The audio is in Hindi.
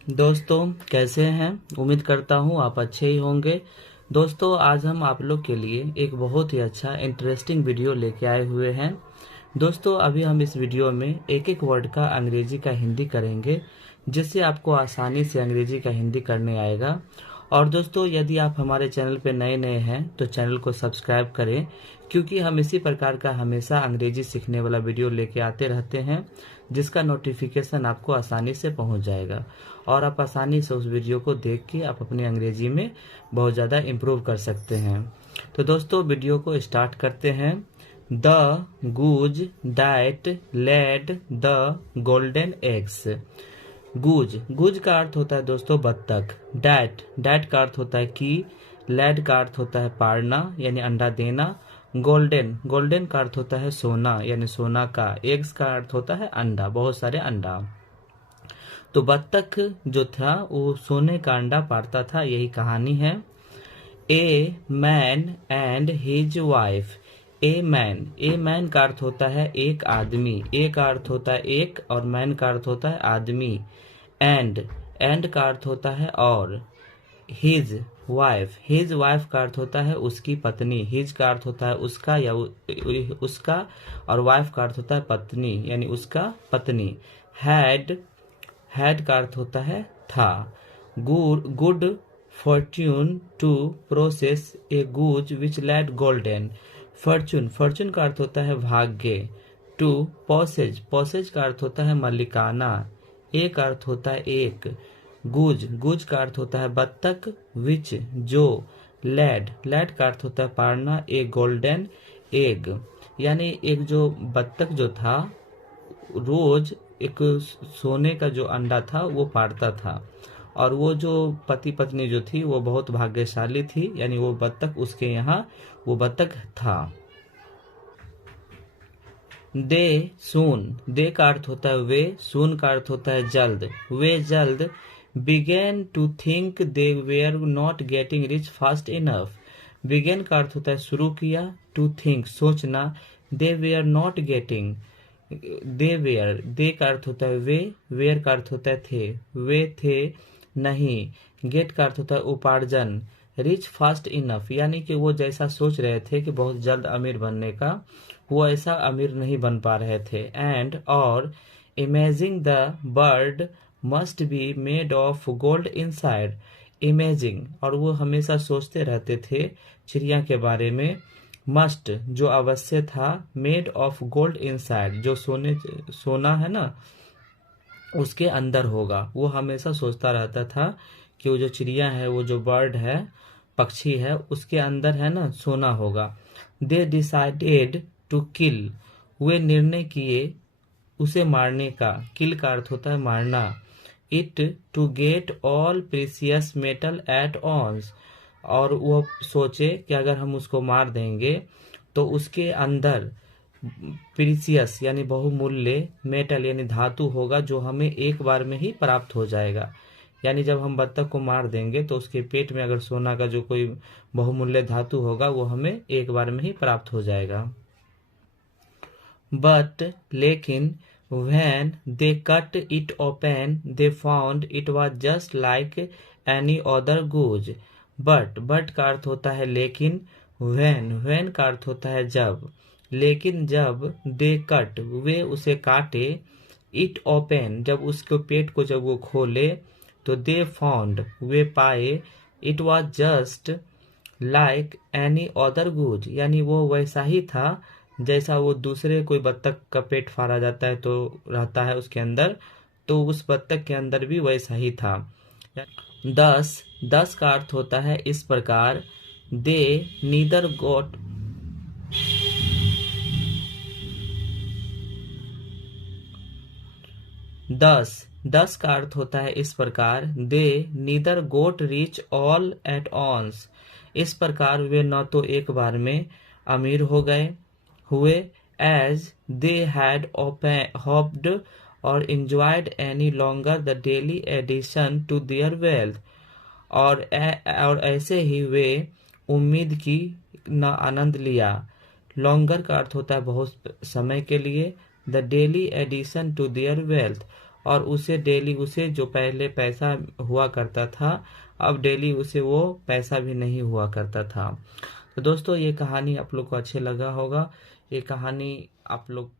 दोस्तों कैसे हैं। उम्मीद करता हूँ आप अच्छे ही होंगे। दोस्तों आज हम आप लोग के लिए एक बहुत ही अच्छा इंटरेस्टिंग वीडियो लेके आए हुए हैं। दोस्तों अभी हम इस वीडियो में एक एक वर्ड का अंग्रेजी का हिंदी करेंगे, जिससे आपको आसानी से अंग्रेजी का हिंदी करने आएगा। और दोस्तों यदि आप हमारे चैनल पे नए नए हैं तो चैनल को सब्सक्राइब करें, क्योंकि हम इसी प्रकार का हमेशा अंग्रेजी सीखने वाला वीडियो लेके आते रहते हैं, जिसका नोटिफिकेशन आपको आसानी से पहुंच जाएगा और आप आसानी से उस वीडियो को देख के आप अपनी अंग्रेजी में बहुत ज़्यादा इम्प्रूव कर सकते हैं। तो दोस्तों वीडियो को स्टार्ट करते हैं। The goose that laid the golden eggs. Goose goose का अर्थ होता है दोस्तों बत्तख। डैट डैट का अर्थ होता है की। लेड का अर्थ होता है पाड़ना यानी अंडा देना। गोल्डन गोल्डन का अर्थ होता है सोना यानी सोना का। एग्स का अर्थ होता है अंडा, बहुत सारे अंडा। तो बत्तख जो था वो सोने का अंडा पाड़ता था, यही कहानी है। A man and his wife. A man का अर्थ होता है एक आदमी। ए का अर्थ होता है एक और मैन का अर्थ होता है आदमी। एंड का अर्थ होता है और। हिज वाइफ का अर्थ होता है उसकी पत्नी। हिज का अर्थ होता है उसका या उसका, और वाइफ का अर्थ होता है पत्नी यानी उसका पत्नी। हैड का अर्थ होता है था। Good fortune to process a goose which laid golden. Fortune का अर्थ होता है भाग्य। टू पॉसेज का अर्थ होता है मालिकाना। एक अर्थ होता है एक। गूज का अर्थ होता है बत्तख। विच जो। लैड का अर्थ होता है पाड़ना। ए गोल्डन एग यानी एक जो बत्तख जो था रोज एक सोने का जो अंडा था वो पाड़ता था, और वो जो पति पत्नी जो थी वो बहुत भाग्यशाली थी, यानी वो बत्तख उसके यहाँ वो बत्तख था। दे का अर्थ होता है वे। सून का अर्थ होता है जल्द। वे जल्द begin to think they were not getting rich fast enough. Begin का अर्थ होता है शुरू किया। टू थिंक सोचना। They were not getting. They का अर्थ होता है वे। वेयर का अर्थ होता है थे। वे थे नहीं। गेट का अर्थ होता है उपार्जन। रिच फास्ट इनफ यानी कि वो जैसा सोच रहे थे कि बहुत जल्द अमीर बनने का, वो ऐसा अमीर नहीं बन पा रहे थे। एंड और imaging the bird must be made of gold inside. Imaging और वो हमेशा सोचते रहते थे चिड़िया के बारे में। मस्ट जो अवश्य था। मेड ऑफ गोल्ड इनसाइड जो सोना है ना उसके अंदर होगा। वो हमेशा सोचता रहता था कि वो जो चिड़िया है, वो जो बर्ड है, पक्षी है, उसके अंदर है ना सोना होगा। They decided to kill. वे निर्णय किए उसे मारने का। किल का अर्थ होता है मारना। It to get all precious metal at once. और वो सोचे कि अगर हम उसको मार देंगे तो उसके अंदर प्रीसियस यानी बहुमूल्य, मेटल यानी धातु होगा जो हमें एक बार में ही प्राप्त हो जाएगा। यानी जब हम बत्तख को मार देंगे तो उसके पेट में अगर सोना का जो कोई बहुमूल्य धातु होगा वो हमें एक बार में ही प्राप्त हो जाएगा। बट लेकिन when they cut it open they found it was just like any other goose। But का अर्थ होता है लेकिन। when का अर्थ होता है जब। लेकिन जब they cut वे उसे काटे। it open जब उसके पेट को जब वो खोले तो they found वे पाए। it was just like any other goose यानी वो वैसा ही था जैसा वो दूसरे कोई बत्तख का पेट फाड़ा जाता है तो रहता है उसके अंदर, तो उस बत्तख के अंदर भी वैसा ही था। 10 का अर्थ होता है इस प्रकार। दे नीदर गोट 10 का अर्थ होता है इस प्रकार। They neither got rich all at once. इस प्रकार वे न तो एक बार में अमीर हो गए हुए, as they had hoped or enjoyed any longer the daily addition to their wealth। और ऐसे ही वे उम्मीद की न आनंद लिया। लॉन्गर का अर्थ होता है बहुत समय के लिए। The daily addition to their wealth और उसे डेली उसे जो पहले पैसा हुआ करता था अब डेली उसे वो पैसा भी नहीं हुआ करता था। तो दोस्तों ये कहानी आप लोग को अच्छे लगा होगा। ये कहानी आप लोग